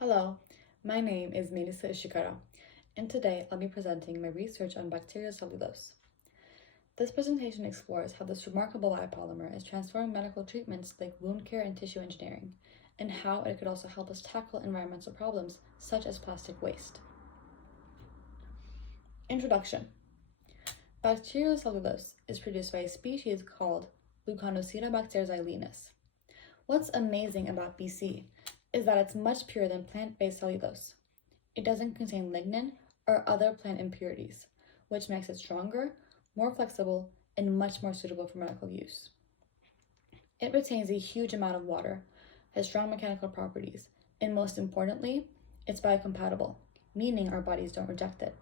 Hello, my name is Melissa Ishikara, and today I'll be presenting my research on bacterial cellulose. This presentation explores how this remarkable biopolymer is transforming medical treatments like wound care and tissue engineering, and how it could also help us tackle environmental problems such as plastic waste. Introduction. Bacterial cellulose is produced by a species called Leuconocidobacter xylenus. What's amazing about BC is that it's much purer than plant-based cellulose. It doesn't contain lignin or other plant impurities, which makes it stronger, more flexible, and much more suitable for medical use. It retains a huge amount of water, has strong mechanical properties, and most importantly, it's biocompatible, meaning our bodies don't reject it.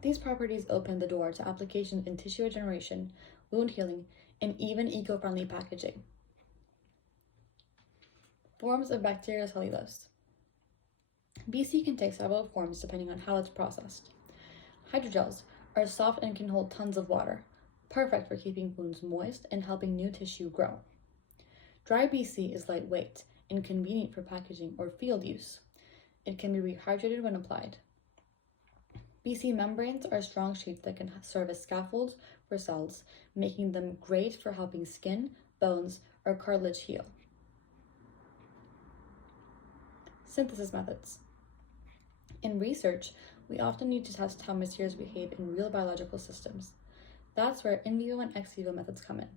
These properties open the door to applications in tissue regeneration, wound healing, and even eco-friendly packaging. Forms of bacterial cellulose. BC can take several forms depending on how it's processed. Hydrogels are soft and can hold tons of water, perfect for keeping wounds moist and helping new tissue grow. Dry BC is lightweight and convenient for packaging or field use. It can be rehydrated when applied. BC membranes are strong sheets that can serve as scaffolds for cells, making them great for helping skin, bones, or cartilage heal. Synthesis methods. In research, we often need to test how materials behave in real biological systems. That's where in vivo and ex vivo methods come in.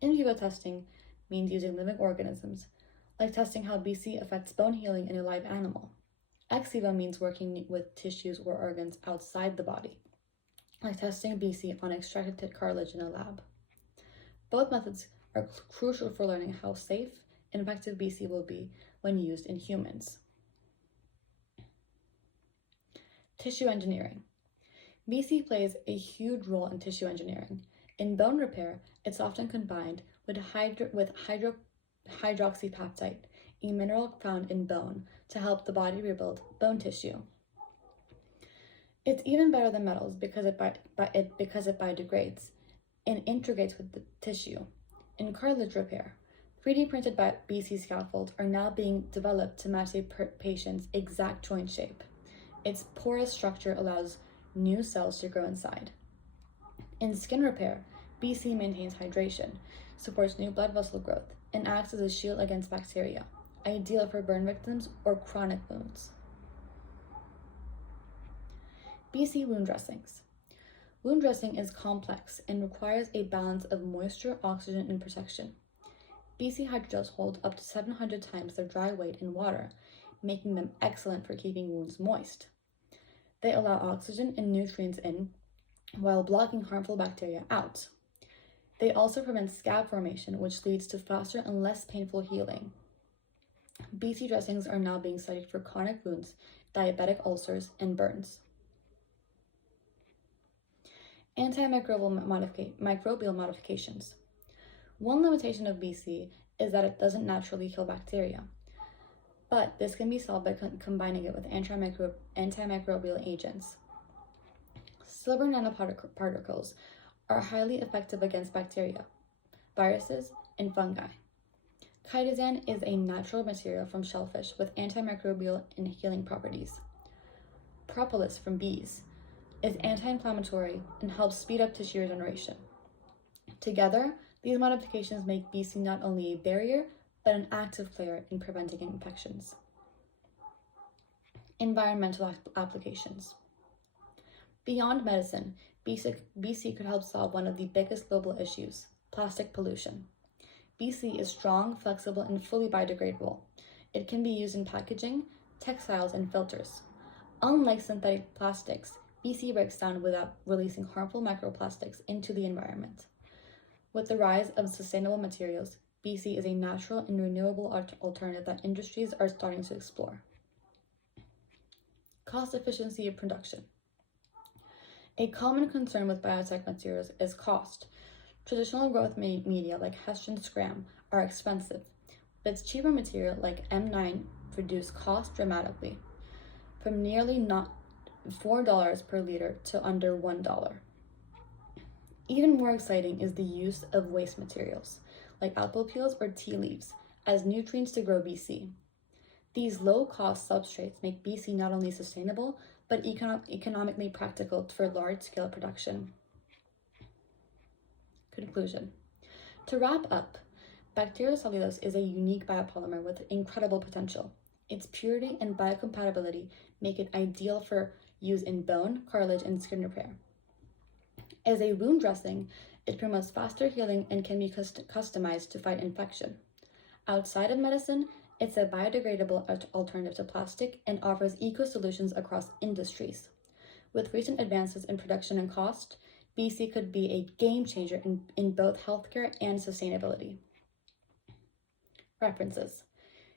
In vivo testing means using living organisms, like testing how BC affects bone healing in a live animal. Ex vivo means working with tissues or organs outside the body, like testing BC on extracted cartilage in a lab. Both methods are crucial for learning how safe and effective BC will be when used in humans. Tissue engineering. BC plays a huge role in tissue engineering. In bone repair, it's often combined with hydroxypeptide, a mineral found in bone, to help the body rebuild bone tissue. It's even better than metals because it biodegrades and integrates with the tissue. In cartilage repair, 3D printed BC scaffolds are now being developed to match a patient's exact joint shape. Its porous structure allows new cells to grow inside. In skin repair, BC maintains hydration, supports new blood vessel growth, and acts as a shield against bacteria, ideal for burn victims or chronic wounds. BC wound dressings. Wound dressing is complex and requires a balance of moisture, oxygen, and protection. BC hydrogels hold up to 700 times their dry weight in water, making them excellent for keeping wounds moist. They allow oxygen and nutrients in while blocking harmful bacteria out. They also prevent scab formation, which leads to faster and less painful healing. BC dressings are now being studied for chronic wounds, diabetic ulcers, and burns. Antimicrobial modifications. One limitation of BC is that it doesn't naturally kill bacteria, but this can be solved by combining it with antimicrobial agents. Silver nanoparticles are highly effective against bacteria, viruses, and fungi. Chitosan is a natural material from shellfish with antimicrobial and healing properties. Propolis from bees is anti-inflammatory and helps speed up tissue regeneration. Together, these modifications make BC not only a barrier, but an active player in preventing infections. Environmental applications. Beyond medicine, BC could help solve one of the biggest global issues, plastic pollution. BC is strong, flexible, and fully biodegradable. It can be used in packaging, textiles, and filters. Unlike synthetic plastics, BC breaks down without releasing harmful microplastics into the environment. With the rise of sustainable materials, BC is a natural and renewable alternative that industries are starting to explore. Cost efficiency of production. A common concern with biotech materials is cost. Traditional growth media like Hessian scram are expensive, but its cheaper material like M9 reduce cost dramatically, from nearly $4 per liter to under $1. Even more exciting is the use of waste materials, like apple peels or tea leaves, as nutrients to grow BC. These low-cost substrates make BC not only sustainable, but economically practical for large-scale production. Conclusion. To wrap up, bacterial cellulose is a unique biopolymer with incredible potential. Its purity and biocompatibility make it ideal for use in bone, cartilage, and skin repair. As a wound dressing, it promotes faster healing and can be customized to fight infection. Outside of medicine, it's a biodegradable alternative to plastic and offers eco-solutions across industries. With recent advances in production and cost, BC could be a game changer in both healthcare and sustainability. References.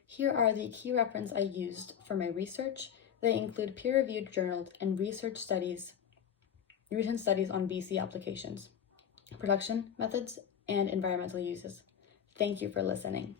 Here are the key references I used for my research. They include peer-reviewed journals and recent studies on BC applications, production methods, and environmental uses. Thank you for listening.